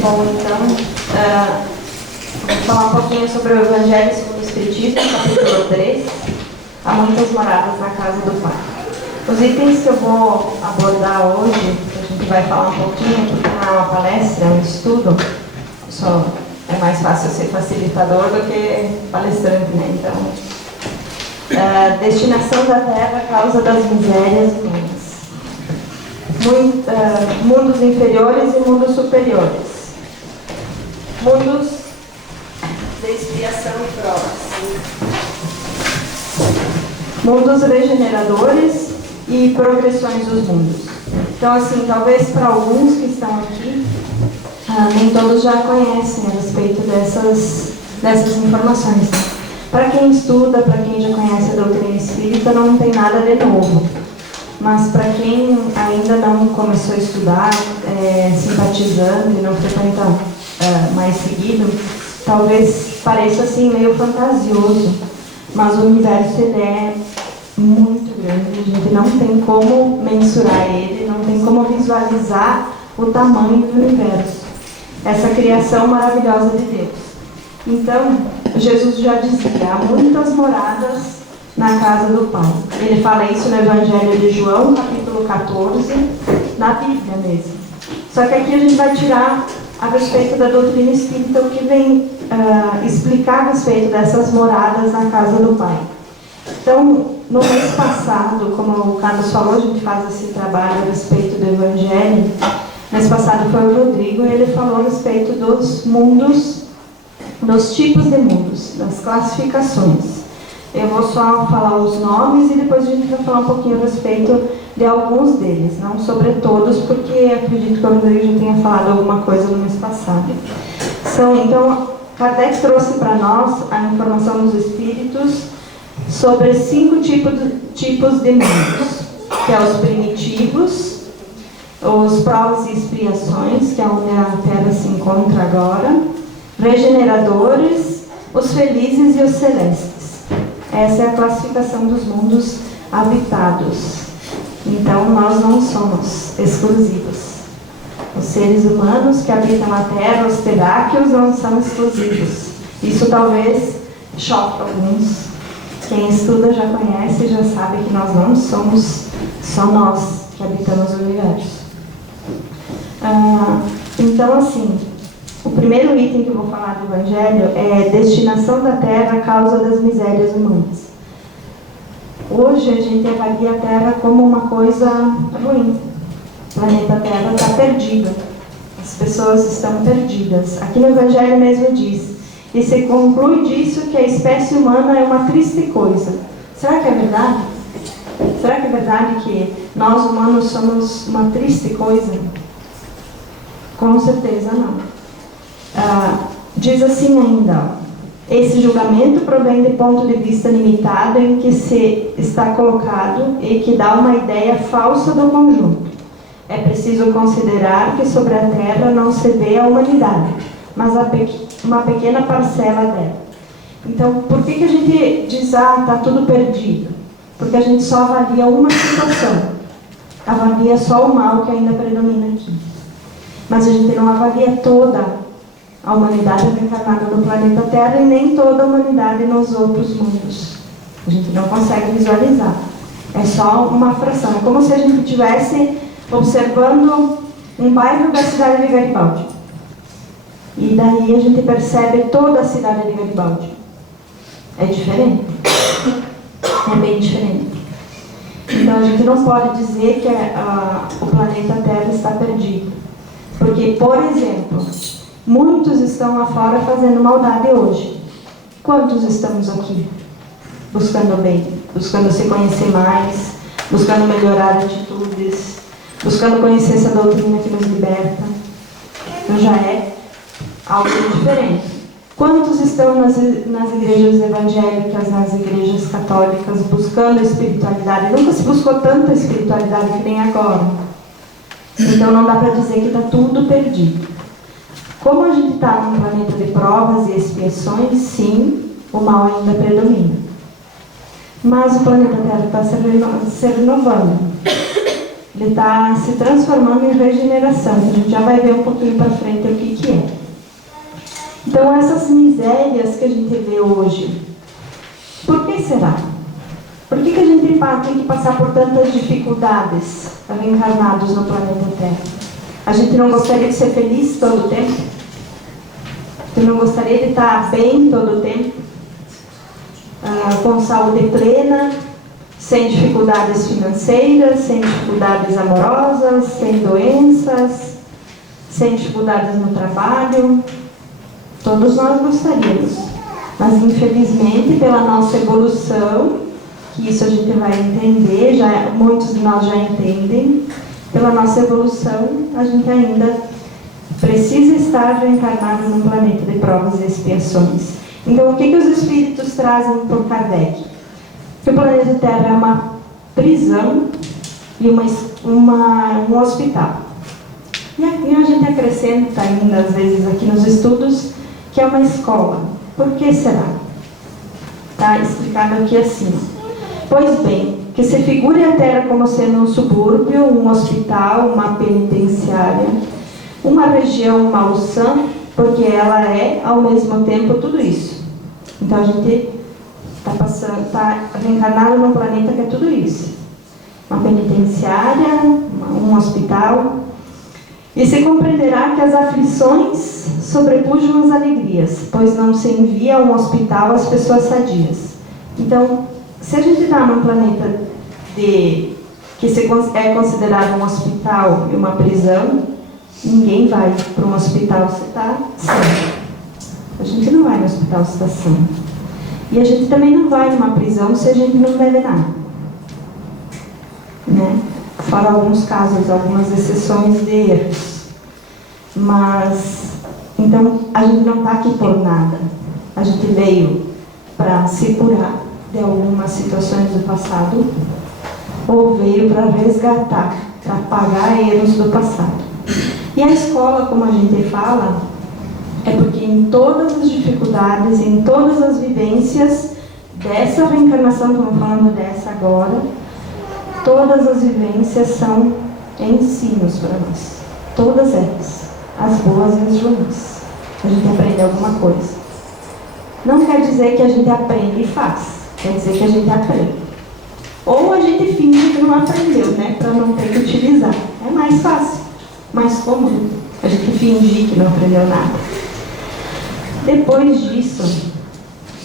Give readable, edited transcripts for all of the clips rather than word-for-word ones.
Bom, então, vou falar um pouquinho sobre o Evangelho segundo o Espiritismo, capítulo 3. Há muitas moradas na casa do Pai. Os itens que eu vou abordar hoje, que a gente vai falar um pouquinho, porque não é uma palestra, é um estudo, só é mais fácil ser facilitador do que palestrante, né? Então, destinação da terra, causa das misérias humanas. Mundos inferiores e mundos superiores. Mundos de expiação e provas. Mundos regeneradores e progressões dos mundos. Então, assim, talvez para alguns que estão aqui, nem todos já conhecem a respeito dessas informações. Né? Para quem estuda, para quem já conhece a doutrina espírita, não tem nada de novo. Mas para quem ainda não começou a estudar, simpatizando e não frequenta mais seguido, talvez pareça assim meio fantasioso, mas o universo ele é muito grande, a gente não tem como mensurar ele, não tem como visualizar o tamanho do universo, essa criação maravilhosa de Deus. Então, Jesus já dizia, há muitas moradas na casa do Pai. Ele fala isso no Evangelho de João, capítulo 14, na Bíblia mesmo. Só que aqui a gente vai tirar a respeito da doutrina espírita o que vem explicar a respeito dessas moradas na casa do Pai. Então, no mês passado, como o Carlos falou, a gente faz esse trabalho a respeito do Evangelho. Mês passado foi o Rodrigo e ele falou a respeito dos mundos, dos tipos de mundos, das classificações. Eu vou só falar os nomes e depois a gente vai falar um pouquinho a respeito de alguns deles, não sobre todos, porque acredito que o Rodrigo já tenha falado alguma coisa no mês passado. Então, Kardec trouxe para nós a informação dos espíritos sobre 5 tipos de mundos, que é os primitivos, os provas e expiações, que é onde a Terra se encontra agora, regeneradores, os felizes e os celestes. Essa é a classificação dos mundos habitados. Então, nós não somos exclusivos. Os seres humanos que habitam a Terra, os terráqueos, não são exclusivos. Isso talvez choque alguns. Quem estuda já conhece e já sabe que nós não somos só nós que habitamos o universo. Então, assim, o primeiro item que eu vou falar do Evangelho é destinação da Terra, causa das misérias humanas. Hoje a gente avalia a Terra como uma coisa ruim. O planeta Terra está perdido. As pessoas estão perdidas. Aqui no Evangelho mesmo diz, e se conclui disso que a espécie humana é uma triste coisa. Será que é verdade? Será que é verdade que nós humanos somos uma triste coisa? Com certeza não. Diz assim ainda, esse julgamento provém de ponto de vista limitado em que se está colocado e que dá uma ideia falsa do conjunto. É preciso considerar que sobre a Terra não se vê a humanidade, mas uma pequena parcela dela. Então, por que a gente diz, está tudo perdido? Porque a gente só avalia uma situação, avalia só o mal que ainda predomina aqui. Mas a gente não avalia toda a humanidade reencarnada no planeta Terra e nem toda a humanidade nos outros mundos. A gente não consegue visualizar. É só uma fração. É como se a gente estivesse observando um bairro da cidade de Garibaldi. E daí a gente percebe toda a cidade de Garibaldi. É diferente. É bem diferente. Então a gente não pode dizer que o planeta Terra está perdido. Porque, por exemplo, muitos estão lá fora fazendo maldade hoje. Quantos estamos aqui? Buscando bem, buscando se conhecer mais, buscando melhorar atitudes, buscando conhecer essa doutrina que nos liberta. Então já é algo diferente. Quantos estão nas igrejas evangélicas, nas igrejas católicas, buscando a espiritualidade? Nunca se buscou tanta espiritualidade que nem agora. Então não dá para dizer que está tudo perdido. Como a gente está num planeta de provas e expiações, sim, o mal ainda predomina. Mas o planeta Terra está se renovando. Ele está se transformando em regeneração. A gente já vai ver um pouquinho para frente o que Então, essas misérias que a gente vê hoje, por que será? Por que a gente tem que passar por tantas dificuldades reencarnados no planeta Terra? A gente não gostaria de ser feliz todo o tempo? Tu não gostaria de estar bem todo o tempo? Com saúde plena, sem dificuldades financeiras, sem dificuldades amorosas, sem doenças, sem dificuldades no trabalho? Todos nós gostaríamos. Mas, infelizmente, pela nossa evolução, que isso a gente vai entender, muitos de nós já entendem, pela nossa evolução, a gente ainda precisa estar reencarnado num planeta de provas e expiações. Então, o que os espíritos trazem por Kardec? Que o planeta Terra é uma prisão e um hospital. E aqui a gente acrescenta ainda, às vezes, aqui nos estudos, que é uma escola. Por que será? Está explicado aqui assim. Pois bem, que se figure a Terra como sendo um subúrbio, um hospital, uma penitenciária, uma região malsã, porque ela é, ao mesmo tempo, tudo isso. Então, a gente está reencarnado num planeta que é tudo isso. Uma penitenciária, um hospital. E se compreenderá que as aflições sobrepujam as alegrias, pois não se envia a um hospital as pessoas sadias. Então, se a gente está num planeta que é considerado um hospital e uma prisão, ninguém vai para um hospital se está sã. A gente não vai no hospital se está sã. E a gente também não vai numa prisão se a gente não deve nada. Né? Fora alguns casos, algumas exceções de erros. Mas, então, a gente não está aqui por nada. A gente veio para se curar de algumas situações do passado, ou veio para resgatar, para pagar erros do passado. E a escola, como a gente fala, é porque em todas as dificuldades, em todas as vivências dessa reencarnação, estamos falando dessa agora, todas as vivências são ensinos para nós. Todas elas, as boas e as ruins. A gente aprende alguma coisa. Não quer dizer que a gente aprende e faz. Quer dizer que a gente aprende. Ou a gente finge que não aprendeu, né? Para não ter que utilizar. É mais fácil, mais cômodo a gente fingir que não aprendeu nada. Depois disso,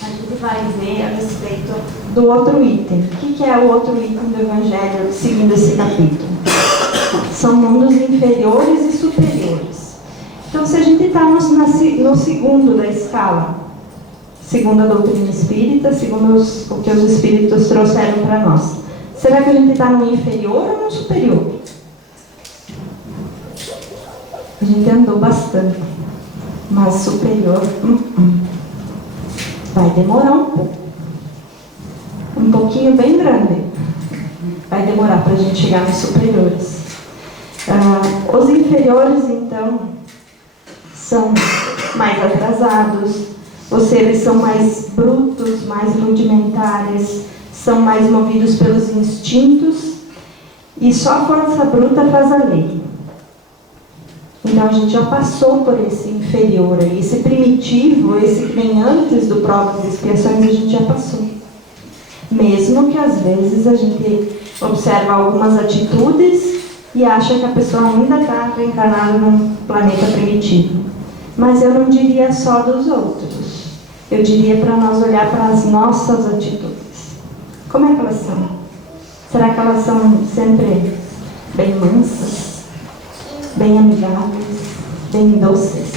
a gente vai ver a respeito do outro item. O que é o outro item do Evangelho seguindo esse capítulo? São mundos inferiores e superiores. Então, se a gente está no segundo da escala, segundo a doutrina espírita, segundo o que os espíritos trouxeram para nós, será que a gente está no inferior ou no superior? A gente andou bastante, mas superior, vai demorar um pouco. Um pouquinho bem grande. Vai demorar para a gente chegar nos superiores. Os inferiores, então, são mais atrasados. Os seres são mais brutos, mais rudimentares, são mais movidos pelos instintos, e só a força bruta faz a lei. Então a gente já passou por esse inferior aí, esse primitivo, esse que vem antes do provas e expiações, a gente já passou. Mesmo que às vezes a gente observa algumas atitudes e acha que a pessoa ainda está reencarnada num planeta primitivo. Mas eu não diria só dos outros. Eu diria para nós olhar para as nossas atitudes. Como é que elas são? Será que elas são sempre bem mansas, bem amigáveis, bem doces?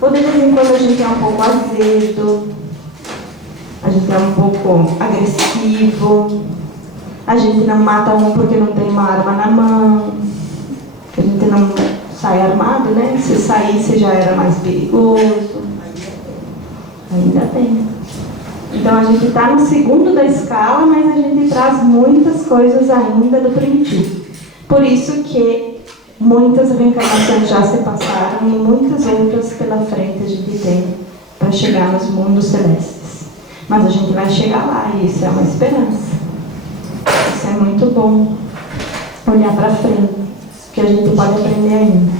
Ou de vez em quando a gente é um pouco azedo, a gente é um pouco agressivo, a gente não mata um porque não tem uma arma na mão, a gente não sai armado, né? Se saísse já era mais perigoso. Ainda bem. Então a gente está no segundo da escala, mas a gente traz muitas coisas ainda do primitivo. Por isso que muitas reencarnações já se passaram e muitas outras pela frente a gente tem para chegar nos mundos celestes. Mas a gente vai chegar lá e isso é uma esperança. Isso é muito bom. Olhar para frente, que a gente pode aprender ainda.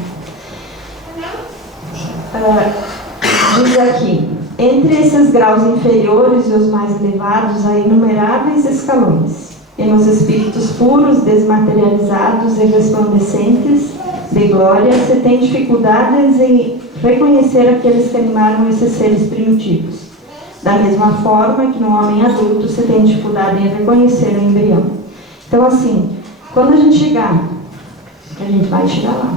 Diz aqui: entre esses graus inferiores e os mais elevados há inumeráveis escalões, e nos espíritos puros, desmaterializados e resplandecentes de glória, se tem dificuldades em reconhecer aqueles que animaram esses seres primitivos. Da mesma forma que no homem adulto se tem dificuldade em reconhecer o embrião. Então, assim, quando a gente chegar, a gente vai chegar lá.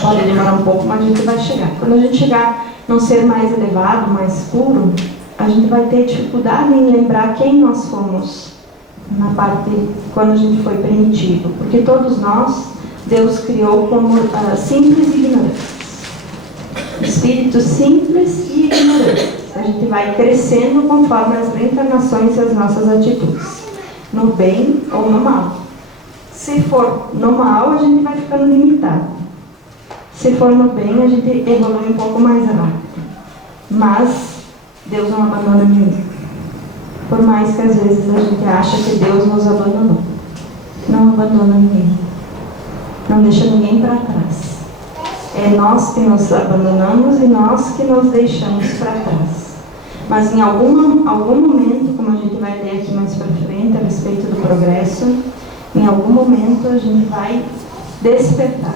Pode demorar um pouco, mas a gente vai chegar. Quando a gente chegar num ser mais elevado, mais puro, a gente vai ter dificuldade em lembrar quem nós fomos na parte quando a gente foi primitivo. Porque todos nós, Deus criou como simples e ignorantes. Espíritos simples e ignorantes. A gente vai crescendo conforme as reencarnações e as nossas atitudes, no bem ou no mal. Se for no mal, a gente vai ficando limitado. Se for no bem, a gente evolui um pouco mais rápido. Mas Deus não abandona ninguém. Por mais que às vezes a gente acha que Deus nos abandonou. Não abandona ninguém. Não deixa ninguém para trás. É nós que nos abandonamos e nós que nos deixamos para trás. Mas em algum momento, como a gente vai ler aqui mais para frente, a respeito do progresso, em algum momento a gente vai despertar,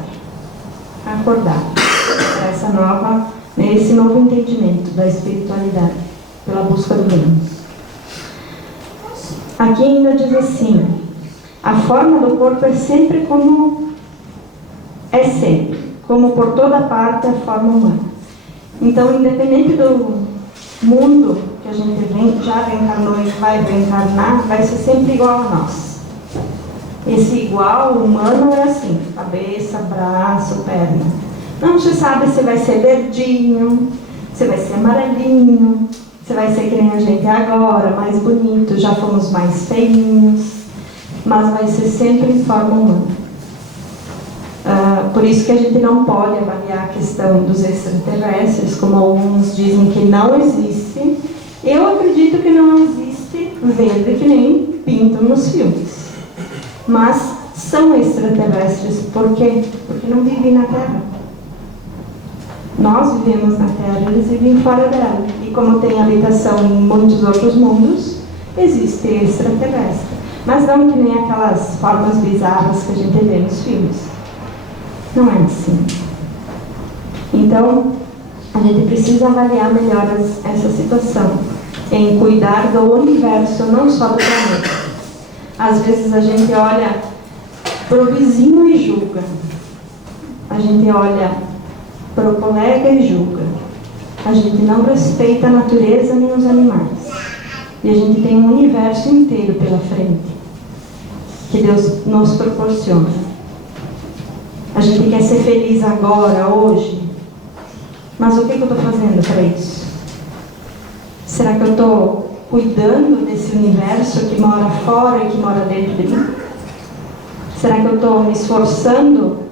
acordar para esse novo entendimento da espiritualidade, pela busca do bem. Aqui ainda diz assim: a forma do corpo é sempre como por toda parte a forma humana. Então, independente do mundo que a gente já reencarnou e vai reencarnar, vai ser sempre igual a nós. Esse igual humano é assim: cabeça, braço, perna. Não se sabe se vai ser verdinho, se vai ser amarelinho, se vai ser que nem a gente é agora, mais bonito, já fomos mais feinhos, mas vai ser sempre em forma humana. Por isso que a gente não pode avaliar a questão dos extraterrestres, como alguns dizem que não existe. Eu acredito que não existe verde que nem pintam nos filmes. Mas são extraterrestres. Por quê? Porque não vivem na Terra. Nós vivemos na Terra, eles vivem fora dela. E como tem habitação em muitos outros mundos, existe extraterrestre. Mas não que nem aquelas formas bizarras que a gente vê nos filmes. Não é assim. Então, a gente precisa avaliar melhor essa situação, em cuidar do universo, não só do planeta. Às vezes a gente olha para o vizinho e julga. A gente olha para o colega e julga. A gente não respeita a natureza nem os animais. E a gente tem um universo inteiro pela frente, que Deus nos proporciona. A gente quer ser feliz agora, hoje. Mas o que eu estou fazendo para isso? Será que eu estou cuidando desse universo que mora fora e que mora dentro de mim? Será que eu estou me esforçando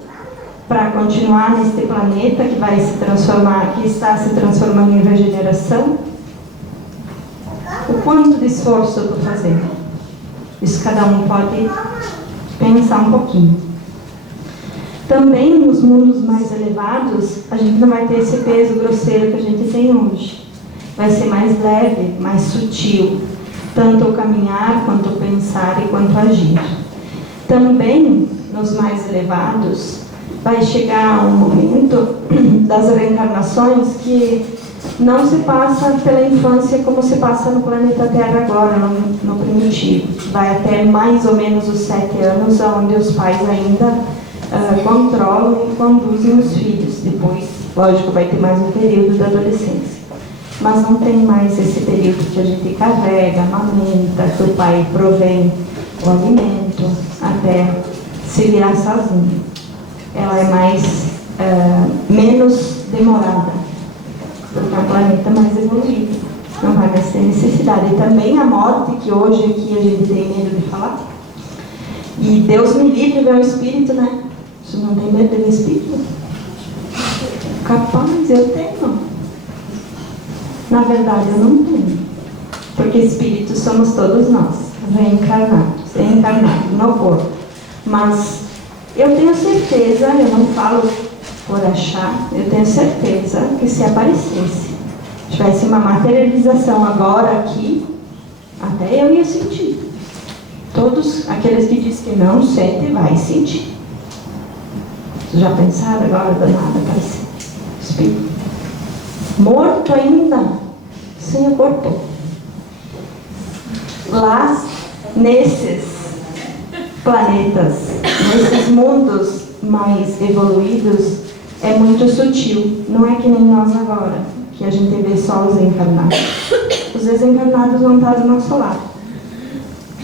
para continuar neste planeta que vai se transformar, que está se transformando em regeneração? O quanto de esforço eu estou fazendo? Isso cada um pode pensar um pouquinho. Também nos mundos mais elevados, a gente não vai ter esse peso grosseiro que a gente tem hoje. Vai ser mais leve, mais sutil, tanto o caminhar, quanto o pensar e quanto agir. Também, nos mais elevados, vai chegar um momento das reencarnações que não se passa pela infância como se passa no planeta Terra agora, no primitivo. Vai até mais ou menos os 7 anos, onde os pais ainda controlam e conduzem os filhos. Depois, lógico, vai ter mais um período da adolescência. Mas não tem mais esse período que a gente carrega, amamenta, que o pai provém o alimento até se virar sozinho. Ela é menos demorada, porque é um planeta mais evoluído. Não vai mais ter necessidade. E também a morte, que hoje aqui a gente tem medo de falar. E Deus me livre de ver o espírito, né? Você não tem medo de ver espírito? Capaz, eu tenho. Na verdade, eu não tenho. Porque espíritos somos todos nós, reencarnados no corpo. Mas eu tenho certeza, eu não falo por achar, eu tenho certeza que se aparecesse tivesse uma materialização agora aqui, até eu ia sentir. Todos aqueles que dizem que não sentem, vai sentir. Vocês já pensaram agora do nada aparecer? Espírito. Morto ainda, sem o corpo. Lá, nesses planetas, nesses mundos mais evoluídos, é muito sutil. Não é que nem nós agora, que a gente vê só os encarnados. Os desencarnados vão estar do nosso lado,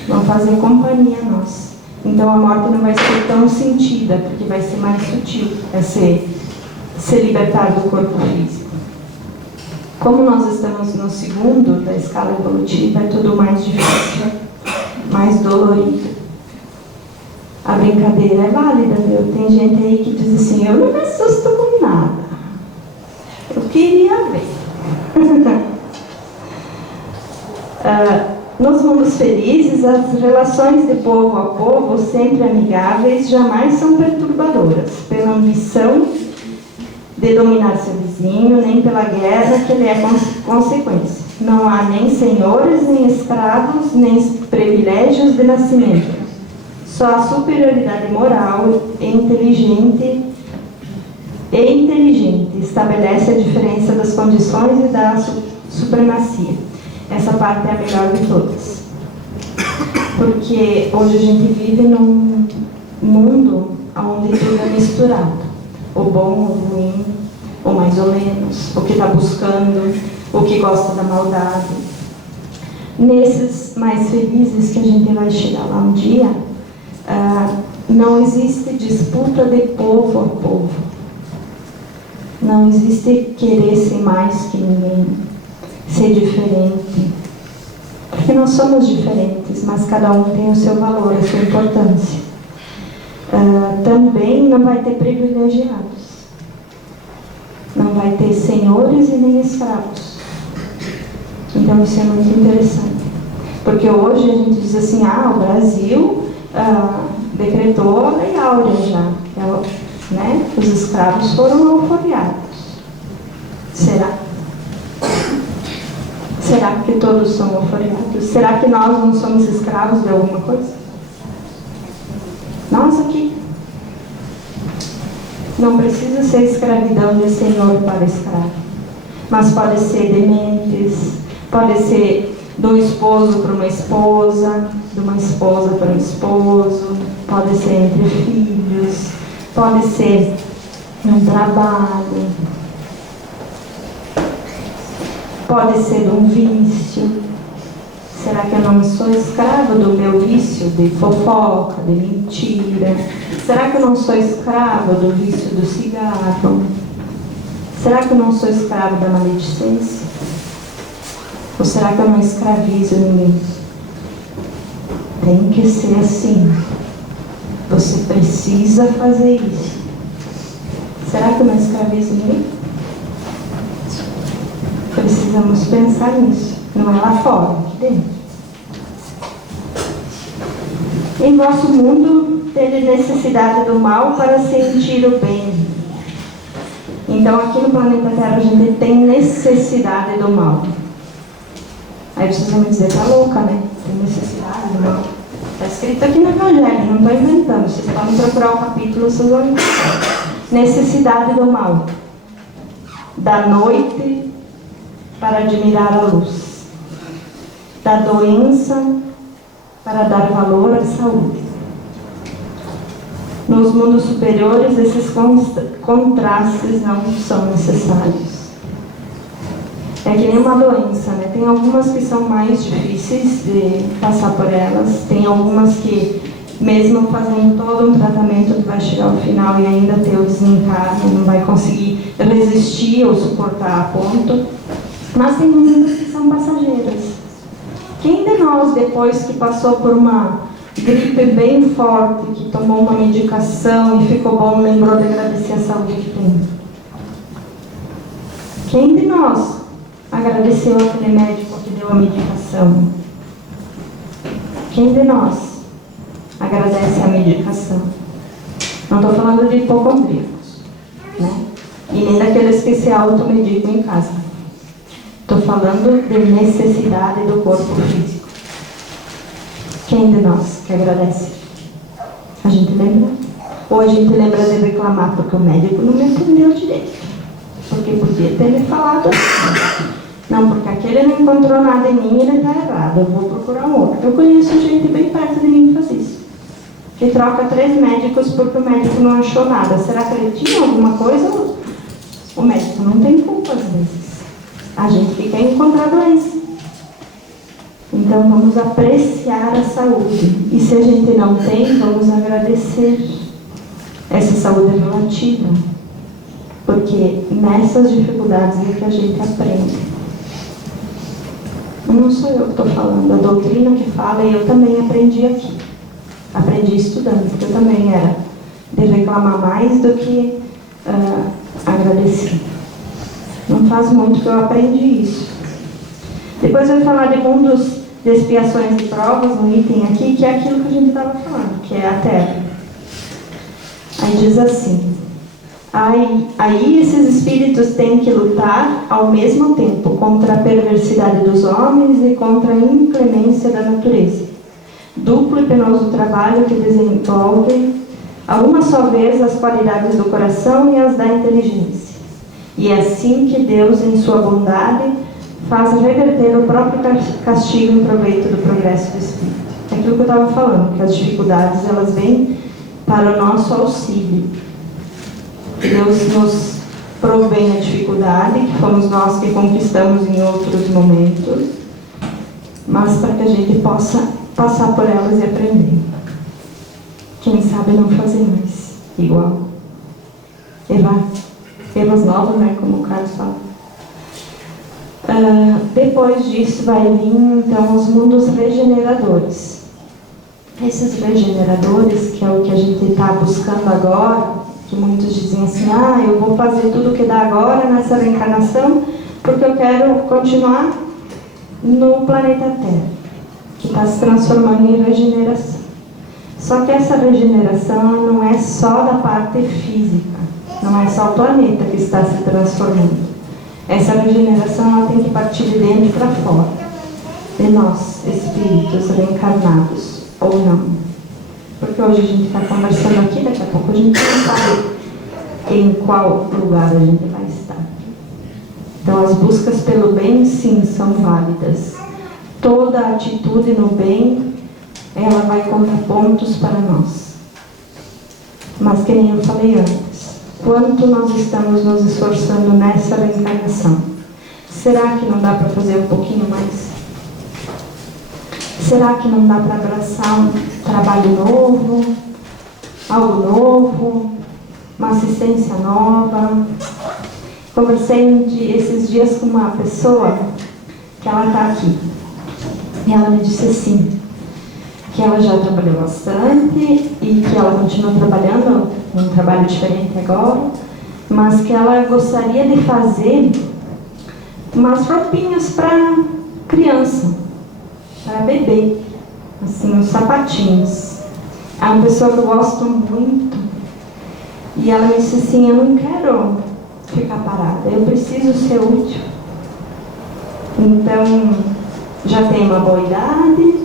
vão fazer companhia a nós. Então a morte não vai ser tão sentida, porque vai ser mais sutil, é ser libertar do corpo físico. Como nós estamos no segundo da escala evolutiva, é tudo mais difícil, mais dolorido. A brincadeira é válida, viu? Tem gente aí que diz assim, eu não me assusto com nada. Eu queria ver. Nos mundos felizes, as relações de povo a povo, sempre amigáveis, jamais são perturbadoras pela ambição de dominar seu vizinho, nem pela guerra que lhe é consequência. Não há nem senhores, nem escravos, nem privilégios de nascimento. Só a superioridade moral e inteligente estabelece a diferença das condições e da supremacia. Essa parte é a melhor de todas. Porque hoje a gente vive num mundo onde tudo é misturado. O bom, o ruim, o mais ou menos, o que está buscando, o que gosta da maldade. Nesses mais felizes que a gente vai chegar lá um dia, não existe disputa de povo a povo. Não existe querer ser mais que ninguém, ser diferente. Porque nós somos diferentes, mas cada um tem o seu valor, a sua importância. Também não vai ter privilegiados. Não vai ter senhores e nem escravos. Então isso é muito interessante. Porque hoje a gente diz assim, o Brasil decretou a Lei Áurea já. Né? Os escravos foram alforriados. Será? Será que todos são alforriados? Será que nós não somos escravos de alguma coisa? Nós aqui. Não precisa ser escravidão de senhor para escravo. Mas pode ser de mentes, pode ser do esposo para uma esposa, de uma esposa para um esposo, pode ser entre filhos, pode ser num trabalho, pode ser de um vício. Será que eu não sou escravo do meu vício de fofoca, de mentira? Será que eu não sou escravo do vício do cigarro? Será que eu não sou escravo da maledicência? Ou será que eu não escravizo ninguém? Tem que ser assim. Você precisa fazer isso. Será que eu não escravizo ninguém? Precisamos pensar nisso. Não é lá fora, aqui dentro. Em vosso mundo, tende necessidade do mal para sentir o bem. Então, aqui no planeta Terra, a gente tem necessidade do mal. Aí vocês vão me dizer, tá louca, né? Tem necessidade do mal. Está escrito aqui no Evangelho, não estou inventando. Vocês podem procurar o capítulo, vocês vão encontrar. Necessidade do mal. Da noite para admirar a luz. Da doença para dar valor à saúde. Nos mundos superiores, esses contrastes não são necessários. É que nem uma doença, né? Tem algumas que são mais difíceis de passar por elas, tem algumas que, mesmo fazendo todo um tratamento, que vai chegar ao final e ainda ter o desencarne, não vai conseguir resistir ou suportar a ponto. Mas tem muitas que são passageiras. Quem de nós, depois que passou por uma gripe bem forte, que tomou uma medicação e ficou bom, lembrou de agradecer a saúde que tem? Quem de nós agradeceu aquele médico que deu a medicação? Quem de nós agradece a medicação? Não estou falando de hipocondríacos, né? E nem daqueles que se automedicam em casa. Estou falando de necessidade do corpo físico. Quem de nós que agradece? A gente lembra? Ou a gente lembra de reclamar porque o médico não me atendeu direito? Porque podia ter me falado assim. Não, porque aquele não encontrou nada em mim e ele está errado. Eu vou procurar um outro. Eu conheço gente bem perto de mim que faz isso. Que troca 3 médicos porque o médico não achou nada. Será que ele tinha alguma coisa? O médico não tem culpa às vezes. A gente fica a encontrar doença. Então vamos apreciar a saúde. E se a gente não tem, vamos agradecer essa saúde relativa. Porque nessas dificuldades é que a gente aprende. Não sou eu que estou falando, a doutrina que fala, e eu também aprendi aqui. Aprendi estudando, porque eu também era de reclamar mais do que agradecer. Não faz muito que eu aprendi isso. Depois eu vou falar de mundos de expiações e provas, um item aqui, que é aquilo que a gente estava falando, que é a terra. Aí diz assim: aí esses espíritos têm que lutar ao mesmo tempo contra a perversidade dos homens e contra a inclemência da natureza. Duplo e penoso trabalho que desenvolve a uma só vez as qualidades do coração e as da inteligência. E é assim que Deus, em sua bondade, faz reverter o próprio castigo em proveito do progresso do espírito. É aquilo que eu estava falando, que as dificuldades elas vêm para o nosso auxílio. Deus nos provém a dificuldade, que fomos nós que conquistamos em outros momentos, mas para que a gente possa passar por elas e aprender. Quem sabe não fazer mais igual. Erros novos, né, como o Carlos fala. Depois disso vai vir então os mundos regeneradores. Esses regeneradores, que é o que a gente está buscando agora, que muitos dizem assim: eu vou fazer tudo o que dá agora nessa reencarnação porque eu quero continuar no planeta Terra, que está se transformando em regeneração. Só que essa regeneração não é só da parte física, não é só o planeta que está se transformando. Essa regeneração ela tem que partir de dentro para fora, de nós, espíritos reencarnados, ou não. Porque hoje a gente está conversando aqui, daqui a pouco a gente não sabe em qual lugar a gente vai estar. Então as buscas pelo bem, sim, são válidas. Toda atitude no bem, ela vai contar pontos para nós. Mas que nem eu falei antes, quanto nós estamos nos esforçando nessa reencarnação? Será que não dá para fazer um pouquinho mais? Será que não dá para abraçar um trabalho novo, algo novo, uma assistência nova? Conversei esses dias com uma pessoa que ela está aqui. E ela me disse assim, que ela já trabalhou bastante e que ela continua trabalhando, um trabalho diferente agora, mas que ela gostaria de fazer umas roupinhas para criança, para bebê, assim, uns sapatinhos. É uma pessoa que eu gosto muito. E ela me disse assim: eu não quero ficar parada, eu preciso ser útil. Então, já tem uma boa idade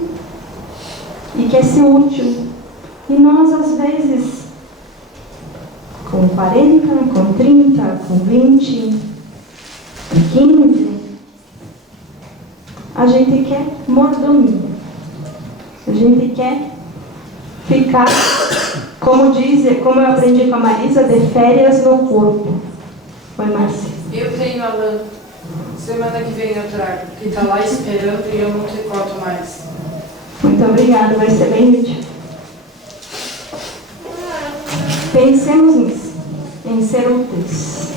e quer ser útil. E nós, às vezes, com 40, com 30, com 20, com 15, a gente quer mordomia. A gente quer ficar, como eu aprendi com a Marisa, de férias no corpo. Oi, Márcia. Eu tenho a lã. Semana que vem eu trago, que está lá esperando e eu não tricoto mais. Muito obrigada, vai ser bem útil. Pensemos nisso, em ser úteis.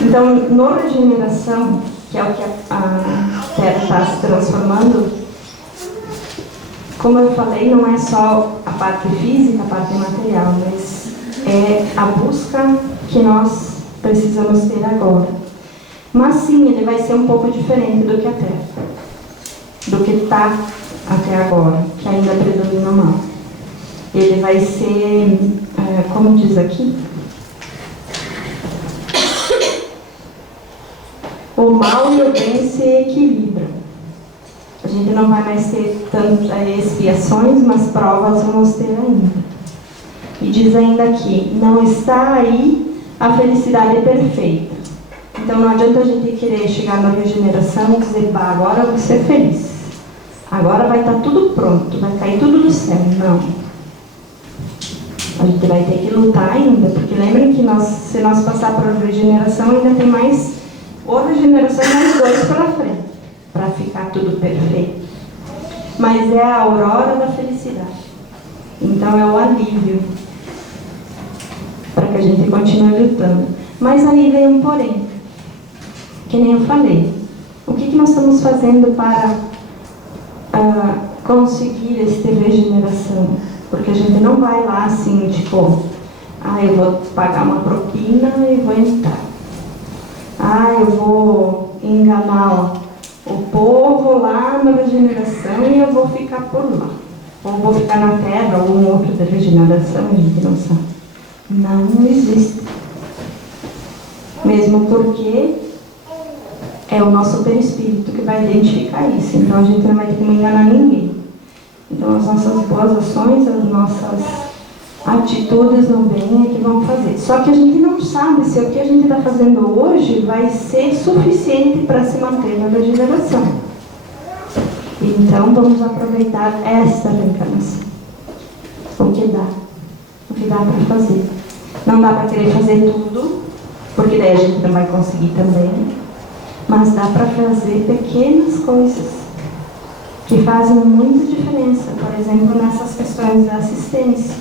Então, no regeneração, que é o que a Terra está se transformando, como eu falei, não é só a parte física, a parte material, mas é a busca que nós precisamos ter agora. Mas sim, ele vai ser um pouco diferente do que a Terra, do que está até agora, que ainda predomina o mal. ele vai ser, como diz aqui, o mal e o bem se equilibram. A gente não vai mais ter tantas expiações, mas provas vamos ter ainda. E diz ainda aqui, não está aí a felicidade perfeita. Então não adianta a gente querer chegar na regeneração e dizer, pá, agora eu vou ser feliz. Agora vai estar tudo pronto, vai cair tudo do céu. Não. A gente vai ter que lutar ainda, porque lembrem que se nós passar por regeneração, ainda tem mais, ou regeneração e mais 2 pela frente, para ficar tudo perfeito. Mas é a aurora da felicidade. Então é o alívio, para que a gente continue lutando. Mas aí vem um porém, que nem eu falei. O que nós estamos fazendo para conseguir esta regeneração? Porque a gente não vai lá assim, tipo, eu vou pagar uma propina e vou entrar. Eu vou enganar o povo lá na regeneração e eu vou ficar por lá. Ou vou ficar na terra, ou um outro da regeneração, a gente não sabe. Não existe. Mesmo porque é o nosso perispírito que vai identificar isso. Então a gente não vai ter que enganar ninguém. Então as nossas boas ações, as nossas atitudes no bem é que vão fazer. Só que a gente não sabe se o que a gente está fazendo hoje vai ser suficiente para se manter na regeneração. Então vamos aproveitar esta reencarnação. O que dá para fazer. Não dá para querer fazer tudo, porque daí a gente não vai conseguir também. Mas dá para fazer pequenas coisas que fazem muita diferença. Por exemplo, nessas questões da assistência.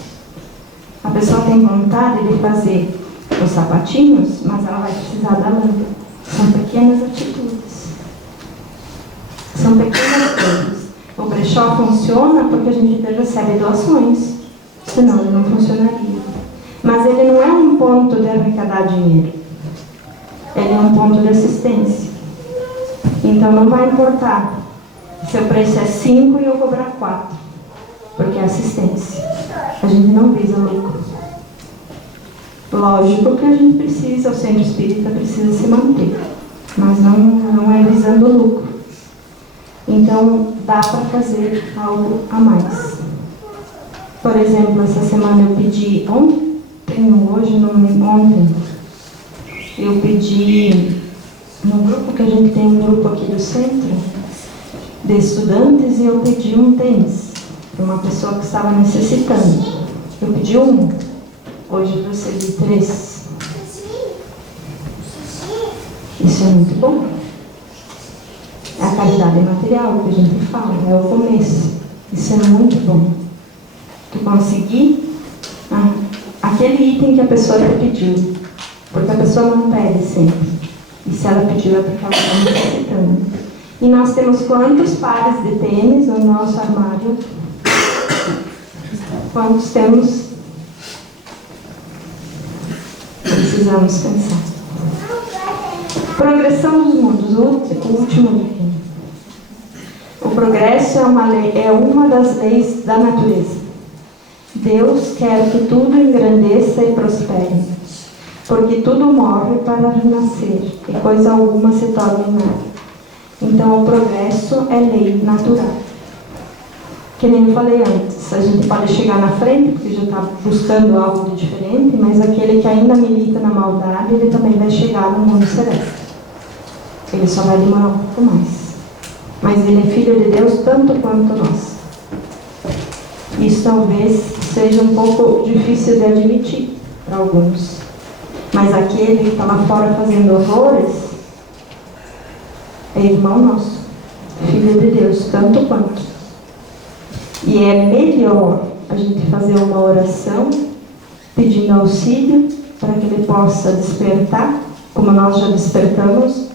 A pessoa tem vontade de fazer os sapatinhos, mas ela vai precisar da lâmpada. São pequenas atitudes. São pequenas coisas. O brechó funciona porque a gente recebe doações. Senão ele não funcionaria. Mas ele não é um ponto de arrecadar dinheiro. Ele é um ponto de assistência. Então não vai importar se o preço é 5 e eu cobrar 4. Porque é assistência. A gente não visa lucro. Lógico que a gente precisa, o centro espírita precisa se manter. Mas não é visando lucro. Então dá para fazer algo a mais. Por exemplo, essa semana eu pedi, ontem, eu pedi no grupo, que a gente tem um grupo aqui do centro, de estudantes, e eu pedi um tênis para uma pessoa que estava necessitando. Eu pedi um, hoje eu recebi 3. Isso é muito bom. É a caridade material que a gente fala, é o começo. Isso é muito bom. Tu conseguir aquele item que a pessoa te pediu, porque a pessoa não pede sempre, e se ela pediu é porque ela está necessitando. E nós temos quantos pares de tênis no nosso armário? Quantos temos? Precisamos pensar. Progressão dos mundos, o último item. O progresso é uma das leis da natureza. Deus quer que tudo engrandeça e prospere, porque tudo morre para renascer, e coisa alguma se torna em nada. Então o progresso é lei natural. Que nem eu falei antes, a gente pode chegar na frente, porque já está buscando algo de diferente, mas aquele que ainda milita na maldade, ele também vai chegar no mundo celeste. Ele só vai demorar um pouco mais. Mas ele é filho de Deus tanto quanto nós. Isso talvez seja um pouco difícil de admitir para alguns. Mas aquele que está lá fora fazendo horrores é irmão nosso, filho de Deus, tanto quanto. E é melhor a gente fazer uma oração pedindo auxílio para que ele possa despertar, como nós já despertamos,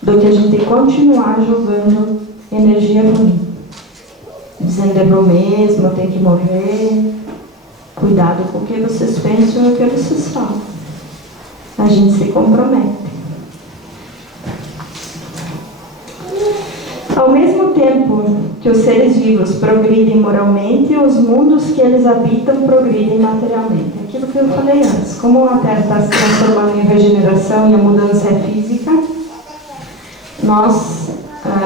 do que a gente continuar jogando energia ruim. Dizendo é bom mesmo, eu tenho que morrer. Cuidado com o que vocês pensam e o que vocês falam. A gente se compromete. Ao mesmo tempo que os seres vivos progridem moralmente e os mundos que eles habitam progridem materialmente. Aquilo que eu falei antes, como a Terra está se transformando em regeneração e a mudança é física, nós,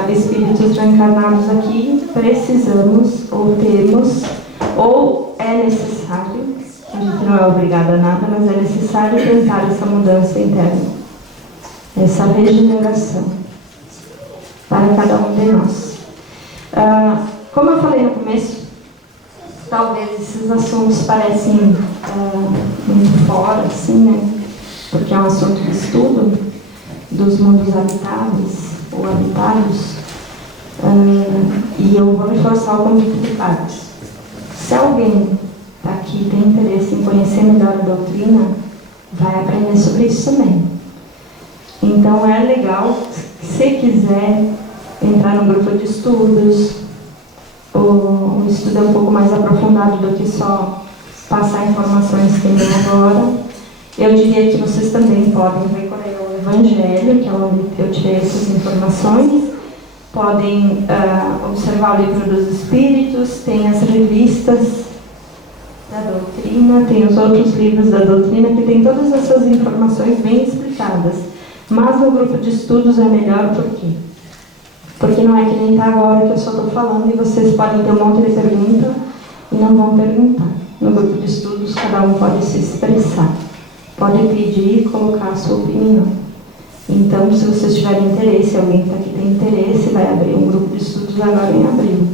espíritos reencarnados aqui, precisamos ou temos, ou é necessário, a gente não é obrigado a nada, mas é necessário tentar essa mudança interna, essa regeneração para cada um de nós. Como eu falei no começo, talvez esses assuntos parecem muito fora, assim, né? Porque é um assunto de estudo dos mundos habitáveis ou habitados, e eu vou reforçar o convite de partes. Se alguém aqui tem interesse em conhecer melhor a doutrina, vai aprender sobre isso também. Então é legal, se quiser entrar num grupo de estudos, ou um estudo um pouco mais aprofundado do que só passar informações que nem agora, eu diria que vocês também podem recorrer ao Evangelho, que é onde eu tirei essas informações, podem observar o Livro dos Espíritos, tem as revistas da doutrina, tem os outros livros da doutrina que tem todas essas informações bem explicadas. Mas no grupo de estudos é melhor por quê? Porque não é que nem está agora que eu só estou falando e vocês podem ter um monte de perguntas e não vão perguntar. No grupo de estudos cada um pode se expressar, pode pedir e colocar a sua opinião. Então, se vocês tiverem interesse, alguém que está aqui tem interesse, vai abrir um grupo de estudos agora em abril.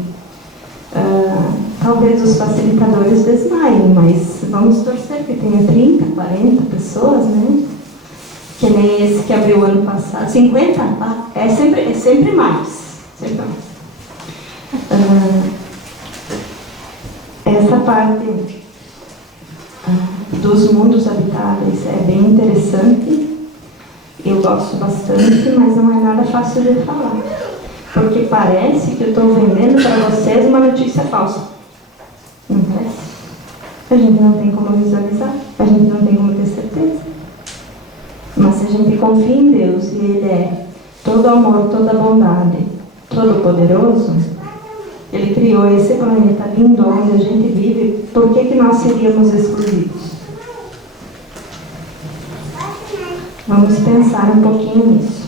Talvez os facilitadores desmaiem, mas vamos torcer que tenha 30, 40 pessoas, né? Que nem esse que abriu o ano passado. 50? É sempre mais. Sempre mais. Essa parte dos mundos habitáveis é bem interessante. Eu gosto bastante, mas não é nada fácil de falar. Porque parece que eu estou vendendo para vocês uma notícia falsa. Não parece? A gente não tem como visualizar, a gente não tem como ter certeza. Mas se a gente confia em Deus e Ele é todo amor, toda bondade, todo poderoso, Ele criou esse planeta lindo onde a gente vive, por que nós seríamos excluídos? Vamos pensar um pouquinho nisso.